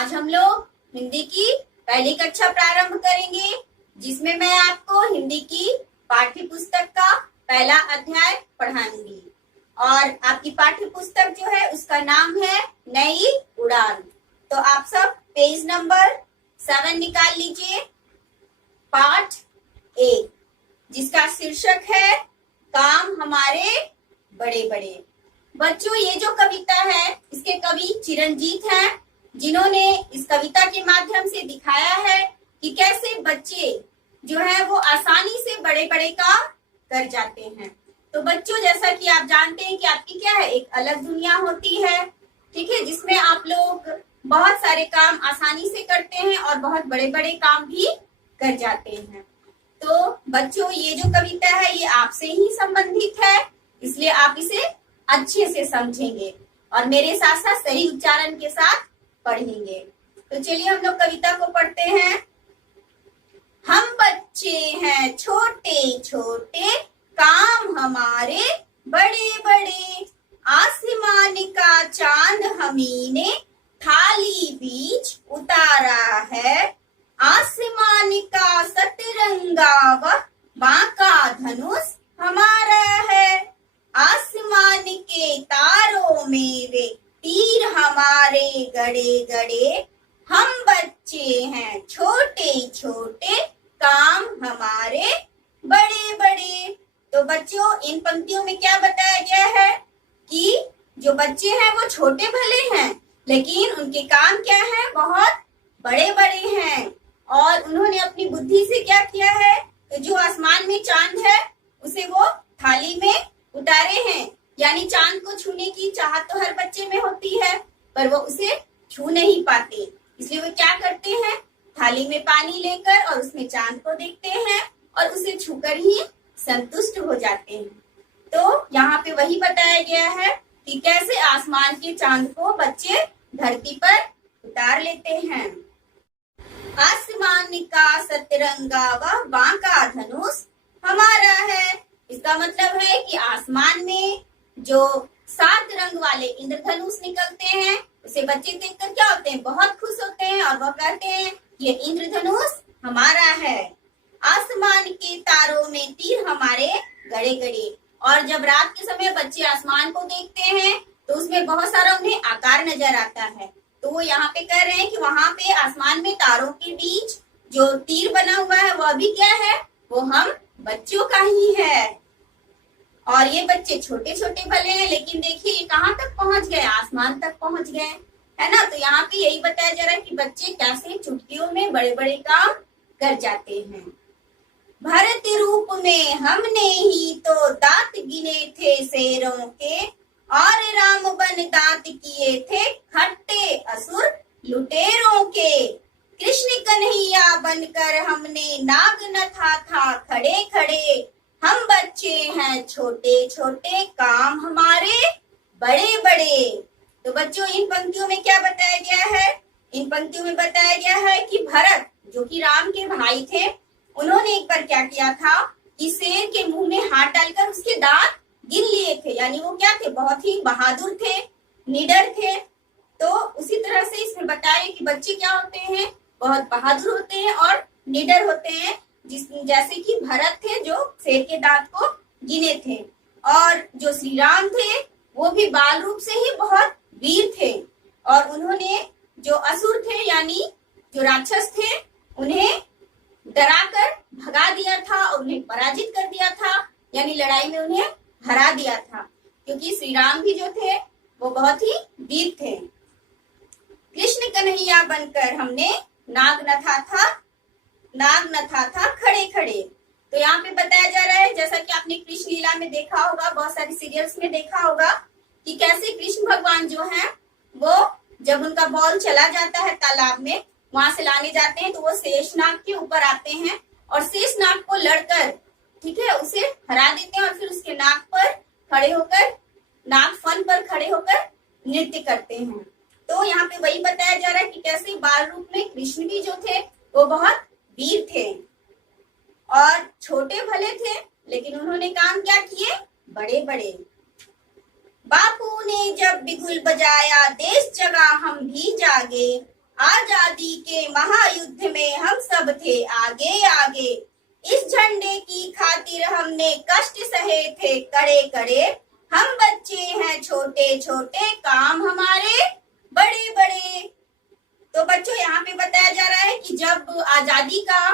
आज हम लोग हिंदी की पहली कक्षा प्रारंभ करेंगे, जिसमें मैं आपको हिंदी की पाठ्य पुस्तक का पहला अध्याय पढ़ाऊंगी। और आपकी पाठ्य पुस्तक जो है उसका नाम है नई उड़ान। तो आप सब पेज नंबर 7 निकाल लीजिए। पाठ 1 जिसका शीर्षक है काम हमारे बड़े बड़े। बच्चों, ये जो कविता है इसके कवि चिरंजीत हैं, जिन्होंने इस कविता के माध्यम से दिखाया है कि कैसे बच्चे जो है वो आसानी से बड़े बड़े काम कर जाते हैं। तो बच्चों, जैसा कि आप जानते हैं कि आपकी क्या है, एक अलग दुनिया होती है, ठीक है, जिसमें आप लोग बहुत सारे काम आसानी से करते हैं और बहुत बड़े बड़े काम भी कर जाते हैं। तो बच्चों, ये जो कविता है ये आपसे ही संबंधित है, इसलिए आप इसे अच्छे से समझेंगे और मेरे साथ साथ सही उच्चारण के साथ पढ़ेंगे। तो चलिए हम लोग कविता को पढ़ते हैं। हम बच्चे हैं छोटे छोटे, काम हमारे बड़े बड़े, आसमान का चांद हमी ने थाली बीच उतारा है, आसमान का सतरंगा व बांका धनुष हमारा है, आसमान के तारों में वे तीर हमारे गड़े गड़े, हम बच्चे हैं छोटे छोटे, काम हमारे बड़े बड़े। तो बच्चों, इन पंक्तियों में क्या बताया गया है कि जो बच्चे हैं वो छोटे भले हैं, लेकिन उनके काम क्या है, बहुत बड़े बड़े हैं। और उन्होंने अपनी बुद्धि से क्या किया है, तो जो आसमान में चांद है उसे वो थाली में उतारे हैं। यानी चांद को छूने की चाहत तो हर बच्चे में होती है, पर वो उसे छू नहीं पाते, इसलिए वो क्या करते हैं, थाली में पानी लेकर और उसमें चांद को देखते हैं और उसे छूकर ही संतुष्ट हो जाते हैं। तो यहाँ पे वही बताया गया है कि कैसे आसमान के चांद को बच्चे धरती पर उतार लेते हैं। आसमान का सतरंगा व बांका धनुष हमारा है। इसका मतलब है कि आसमान में जो 7 रंग वाले इंद्रधनुष निकलते हैं, उसे बच्चे देखकर क्या होते हैं, बहुत खुश होते हैं और वह कहते हैं ये इंद्रधनुष हमारा है। आसमान के तारों में तीर हमारे गड़े गड़े। और जब रात के समय बच्चे आसमान को देखते हैं तो उसमें बहुत सारा उन्हें आकार नजर आता है। तो वो यहाँ पे कह रहे हैं कि वहां पे आसमान में तारों के बीच जो तीर बना हुआ है वह भी क्या है, वो हम बच्चों का ही है। और ये बच्चे छोटे छोटे भले हैं, लेकिन देखिए ये कहाँ तक पहुंच गए, आसमान तक पहुंच गए, है ना। तो यहाँ पे यही बताया जा रहा है कि बच्चे कैसे चुटकियों में बड़े बड़े काम कर जाते हैं। भरत रूप में हमने ही तो दांत गिने थे शेरों के, और राम बन दांत किए थे खट्टे असुर लुटेरों के, कृष्ण कन्हैया बनकर हमने नाग नथा था खड़े खड़े, हम बच्चे हैं छोटे छोटे, काम हमारे बड़े बड़े। तो बच्चों, इन पंक्तियों में क्या बताया गया है, इन पंक्तियों में बताया गया है कि भरत जो कि राम के भाई थे, उन्होंने एक बार क्या किया था कि शेर के मुंह में हाथ डालकर उसके दांत गिन लिए थे। यानी वो क्या थे, बहुत ही बहादुर थे, निडर थे। तो उसी तरह से इसमें बताया कि बच्चे क्या होते हैं, बहुत बहादुर होते हैं और निडर होते हैं, जैसे कि भरत थे जो शेर के दांत को गिने थे। और जो श्री राम थे वो भी बाल रूप से ही बहुत वीर थे, और उन्होंने जो असुर थे यानी जो राक्षस थे उन्हें डराकर भगा दिया था और उन्हें पराजित कर दिया था, यानी लड़ाई में उन्हें हरा दिया था, क्योंकि श्री राम भी जो थे वो बहुत ही वीर थे। कृष्ण कन्हैया बनकर हमने नाग नथा था खड़े खड़े। तो यहाँ पे बताया जा रहा है, जैसा कि आपने कृष्ण लीला में देखा होगा, बहुत सारी सीरियल्स में देखा होगा कि कैसे कृष्ण भगवान जो हैं वो जब उनका बॉल चला जाता है तालाब में, वहां से लाने जाते हैं तो वो शेषनाग के ऊपर आते हैं और शेषनाग को लड़कर, ठीक है, उसे हरा देते हैं और फिर उसके नाक पर खड़े होकर, नाग फन पर खड़े होकर नृत्य करते हैं। तो यहाँ पे वही बताया जा रहा है कि कैसे बाल रूप में कृष्ण भी जो थे वो बहुत वीर थे और छोटे भले थे, लेकिन उन्होंने काम क्या किए, बड़े बड़े। बापू ने जब बिगुल बजाया देश जगा हम भी जागे, आजादी के महायुद्ध में हम सब थे आगे आगे। इस झंडे की खातिर हमने कष्ट सहे थे कड़े कड़े। हम बच्चे हैं छोटे छोटे, काम हमारे बड़े बड़े। तो बच्चों यहाँ पे बताया जा रहा है कि जब आजादी का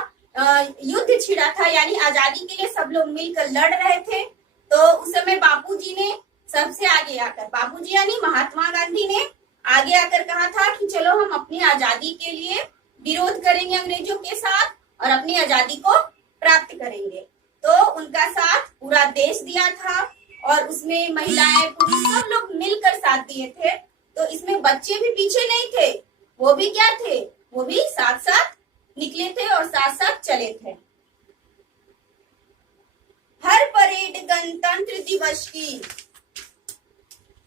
युद्ध छिड़ा था, यानी आजादी के लिए सब लोग मिलकर लड़ रहे थे, तो उस समय बापूजी ने सबसे आगे आकर, बापूजी यानी महात्मा गांधी ने आगे आकर कहा था कि चलो हम अपनी आजादी के लिए विरोध करेंगे अंग्रेजों के साथ और अपनी आजादी को प्राप्त करेंगे। तो उनका साथ पूरा देश दिया था और उसमें महिलाएं पुरुष सब लोग मिलकर साथ दिए थे। तो इसमें बच्चे भी पीछे नहीं थे, वो भी क्या थे, वो भी साथ साथ निकले थे और साथ साथ चले थे। हर परेड गणतंत्र दिवस की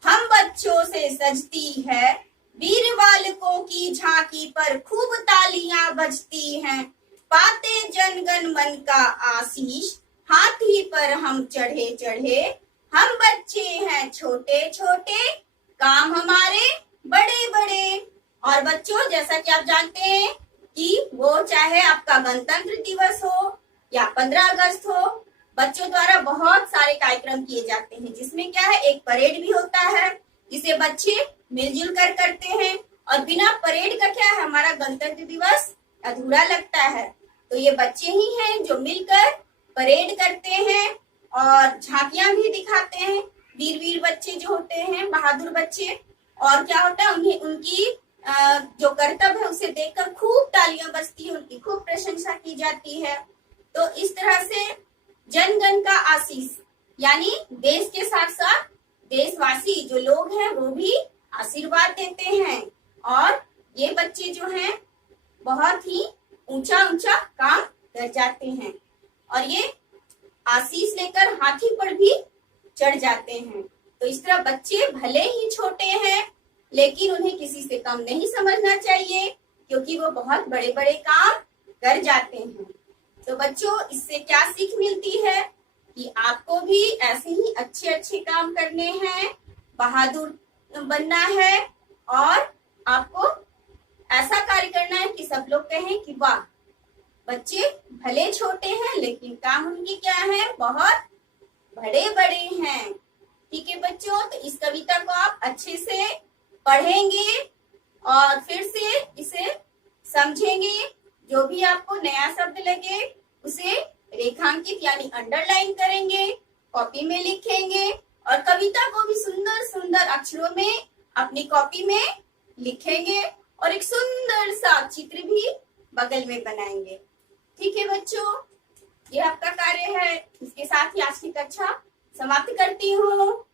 हम बच्चों से सजती है, वीर बालकों की झांकी पर खूब तालियां बजती हैं। पाते जनगण मन का आशीष, हाथी पर हम चढ़े चढ़े। हम बच्चे हैं छोटे छोटे, काम हमारे बड़े बड़े। और बच्चों जैसा कि आप जानते हैं कि वो चाहे आपका गणतंत्र दिवस हो या 15 अगस्त हो, बच्चों द्वारा बहुत सारे कार्यक्रम किए जाते हैं, जिसमें क्या है, एक परेड भी होता है जिसे बच्चे मिलजुल कर करते हैं। और बिना परेड का क्या है, हमारा गणतंत्र दिवस अधूरा लगता है। तो ये बच्चे ही हैं जो मिलकर परेड करते हैं और झांकियां भी दिखाते हैं। वीर वीर बच्चे जो होते हैं, बहादुर बच्चे, और क्या होता है, उन्हें उनकी जो कर्तव्य है उसे देखकर खूब तालियां बजती है, उनकी खूब प्रशंसा की जाती है। तो इस तरह से जनगण का आशीष, यानी देश के साथ साथ देशवासी जो लोग हैं वो भी आशीर्वाद देते हैं। और ये बच्चे जो हैं बहुत ही ऊंचा ऊंचा काम कर जाते हैं और ये आशीष लेकर हाथी पर भी चढ़ जाते हैं। तो इस तरह बच्चे भले ही छोटे हैं लेकिन उन्हें किसी से कम नहीं समझना चाहिए, क्योंकि वो बहुत बड़े बड़े काम कर जाते हैं। तो बच्चों इससे क्या सीख मिलती है कि आपको भी ऐसे ही अच्छे अच्छे काम करने हैं, बहादुर बनना है और आपको ऐसा कार्य करना है कि सब लोग कहें कि वाह, बच्चे भले छोटे हैं लेकिन काम उनकी क्या है, बहुत बड़े बड़े हैं। ठीक है बच्चों, तो इस कविता को आप अच्छे से पढ़ेंगे और फिर से इसे समझेंगे। जो भी आपको नया शब्द लगे उसे रेखांकित यानी अंडरलाइन करेंगे, कॉपी में लिखेंगे और कविता को भी सुंदर सुंदर अक्षरों में अपनी कॉपी में लिखेंगे और एक सुंदर सा चित्र भी बगल में बनाएंगे। ठीक है बच्चों, ये आपका कार्य है। इसके साथ ही आज की कक्षा समाप्त करती हूँ।